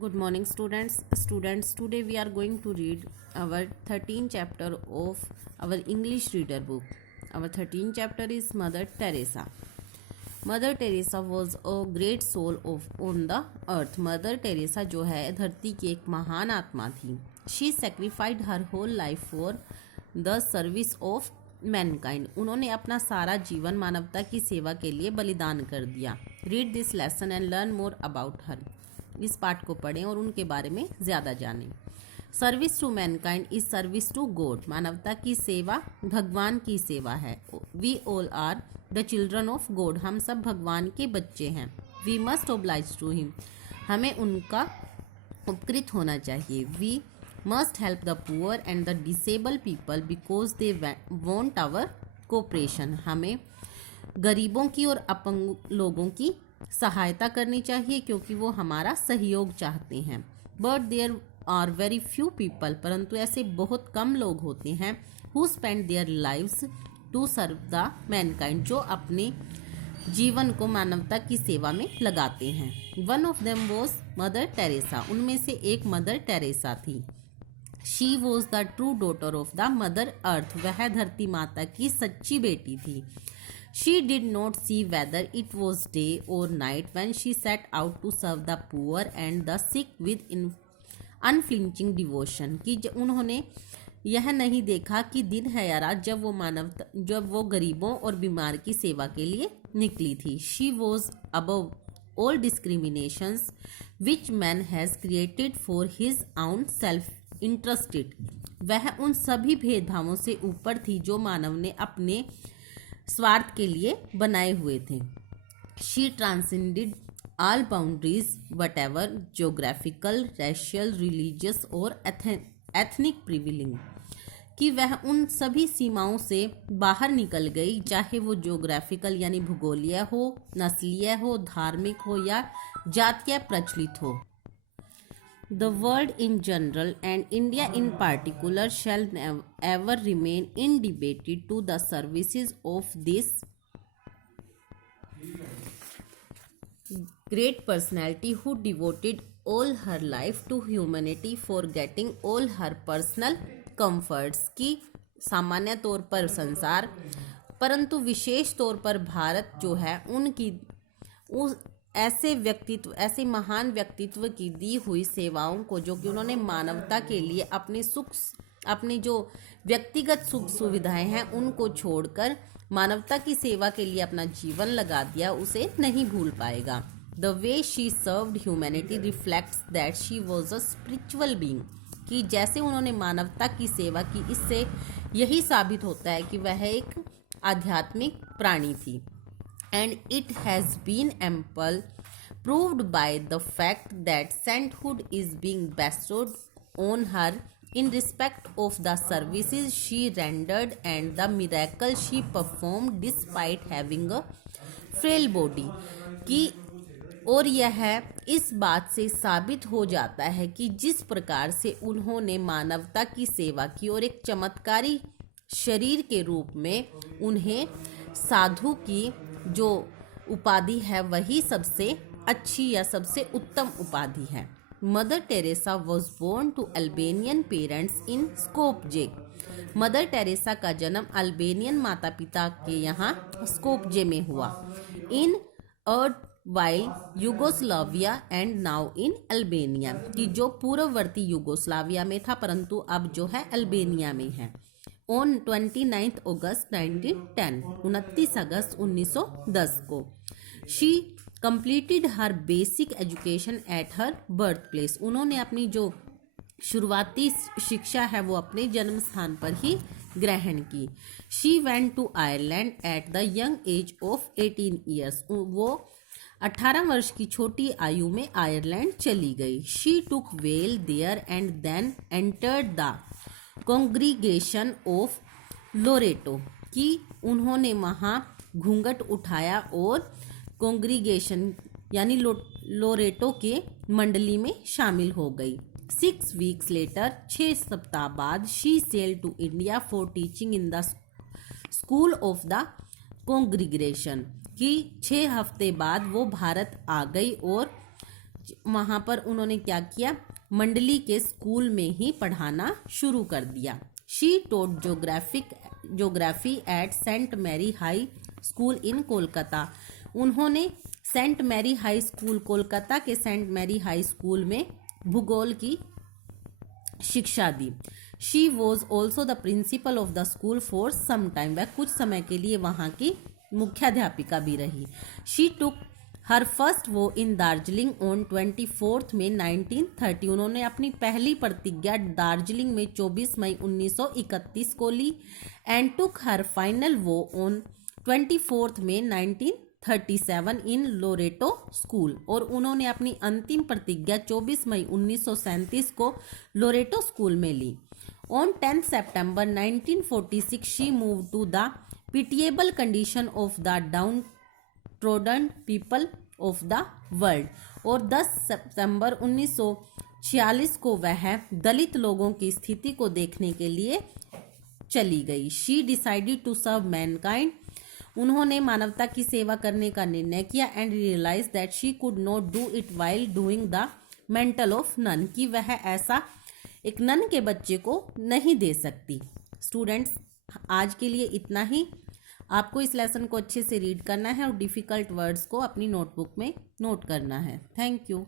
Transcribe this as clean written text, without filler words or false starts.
Good morning, students. Today we are going to read our 13th chapter of our English reader book. Our 13th chapter is Mother Teresa. Mother Teresa was a great soul on the earth. Mother Teresa जो है धरती की एक महान आत्मा थी. She sacrificed her whole life for the service of mankind. उन्होंने अपना सारा जीवन मानवता की सेवा के लिए बलिदान कर दिया. Read this lesson and learn more about her. इस पाठ को पढ़ें और उनके बारे में ज़्यादा जानें. Service to mankind is service to God. मानवता की सेवा भगवान की सेवा है. We all are the children of God. हम सब भगवान के बच्चे हैं. We must oblige to him. हमें उनका उपकृत होना चाहिए. We must help the poor and the disable people because they want our cooperation. हमें गरीबों की और अपंग लोगों की सहायता करनी चाहिए क्योंकि वो हमारा सहयोग चाहते हैं. But there are very few people. परंतु ऐसे बहुत कम लोग होते हैं who spend their lives to serve the mankind. जो अपने जीवन को मानवता की सेवा में लगाते हैं. One of them was mother Teresa. उनमें से एक मदर टेरेसा थी. She was the true daughter of the mother earth. वह धरती माता की सच्ची बेटी थी. She did not see whether it was day or night when she set out to serve the poor and the sick with unflinching devotion. कि उन्होंने यह नहीं देखा कि दिन है या रात जब वो गरीबों और बीमार की सेवा के लिए निकली थी. She was above all discriminations which man has created for his own self-interested. वह उन सभी भेदभावों से ऊपर थी जो मानव ने अपने स्वार्थ के लिए बनाए हुए थे. She transcended all boundaries what ever geographical, racial, religious और एथनिक प्रिविलिंग. कि वह उन सभी सीमाओं से बाहर निकल गई, चाहे वो जोग्राफिकल यानी भूगोलीय हो, नस्लीय हो, धार्मिक हो या जातीय प्रचलित हो. The world in general and India in particular shall ever remain indebted to the services of this great personality who devoted all her life to humanity, forgetting all her personal comforts. की सामान्य तौर पर संसार परंतु विशेष तौर पर भारत जो है उनकी उस ऐसे महान व्यक्तित्व की दी हुई सेवाओं को जो कि उन्होंने मानवता के लिए अपने जो व्यक्तिगत सुख सुविधाएं हैं उनको छोड़कर मानवता की सेवा के लिए अपना जीवन लगा दिया, उसे नहीं भूल पाएगा. The way she served humanity reflects that she was a spiritual being. कि जैसे उन्होंने मानवता की सेवा की, इससे यही साबित होता है कि वह एक आध्यात्मिक प्राणी थी. And it has been ample proved by the fact that sainthood is being bestowed on her in respect of the services she rendered and the miracle she performed despite having a frail body. कि और यह इस बात से साबित हो जाता है कि जिस प्रकार से उन्होंने मानवता की सेवा की और एक चमत्कारी शरीर के रूप में उन्हें साधु की जो उपाधि है वही सबसे अच्छी या सबसे उत्तम उपाधि है. Mother Teresa was born to Albanian parents in Skopje. Mother Teresa का जन्म अल्बेनियन माता पिता के यहाँ स्कोपजे में हुआ. In while Yugoslavia and now in Albania. कि जो पूर्ववर्ती यूगोस्लाविया में था परंतु अब जो है अल्बेनिया में है. On 29 अगस्त 1910, 29 अगस्त 1910 को she completed her basic education at her birthplace. उन्होंने अपनी जो शुरुआती शिक्षा है वो अपने जन्म स्थान पर ही ग्रहण की. She went to Ireland at the young age of 18 years. वो 18 वर्ष की छोटी आयु में आयरलैंड चली गई. She took veil there and then entered the congregation of Loreto. कि उन्होंने वहाँ घूंघट उठाया और कॉन्ग्रीगेशन यानी लोरेटो के मंडली में शामिल हो गई. 6 weeks लेटर, 6 सप्ताह बाद she sail to India for teaching in the school of the congregation. कि 6 हफ्ते बाद वो भारत आ गई और वहाँ पर उन्होंने क्या किया, मंडली के स्कूल में ही पढ़ाना शुरू कर दिया। She taught geography at Saint Mary High School in Kolkata. उन्होंने Saint Mary High School, Kolkata के सेंट मैरी हाई स्कूल में भूगोल की शिक्षा दी। She was also the principal of the school for some time. वह कुछ समय के लिए वहाँ की मुख्याध्यापिका भी रही। शी टुक हर फर्स्ट वो इन दार्जिलिंग ऑन 24 मई 1930। उन्होंने अपनी पहली प्रतिज्ञा दार्जिलिंग में 24 मई 1931 को ली। And took her final vow on 24 May 1937 in Loreto school. और उन्होंने अपनी अंतिम प्रतिज्ञा 24 मई 1937 को लोरेटो स्कूल में ली। ऑन 10 सितंबर 1946 she move to the pitiable condition of the downtrodden people of the world। और 10 सितंबर 1946 को वह दलित लोगों की स्थिति को देखने के लिए चली गई। She decided to serve mankind. उन्होंने मानवता की सेवा करने का निर्णय किया। And realize that she could not do it while doing the mantle of nun, कि वह ऐसा एक नन के बच्चे को नहीं दे सकती। स्टूडेंट्स, आज के लिए इतना ही। आपको इस लेसन को अच्छे से रीड करना है और डिफ़िकल्ट वर्ड्स को अपनी नोटबुक में नोट करना है। Thank you.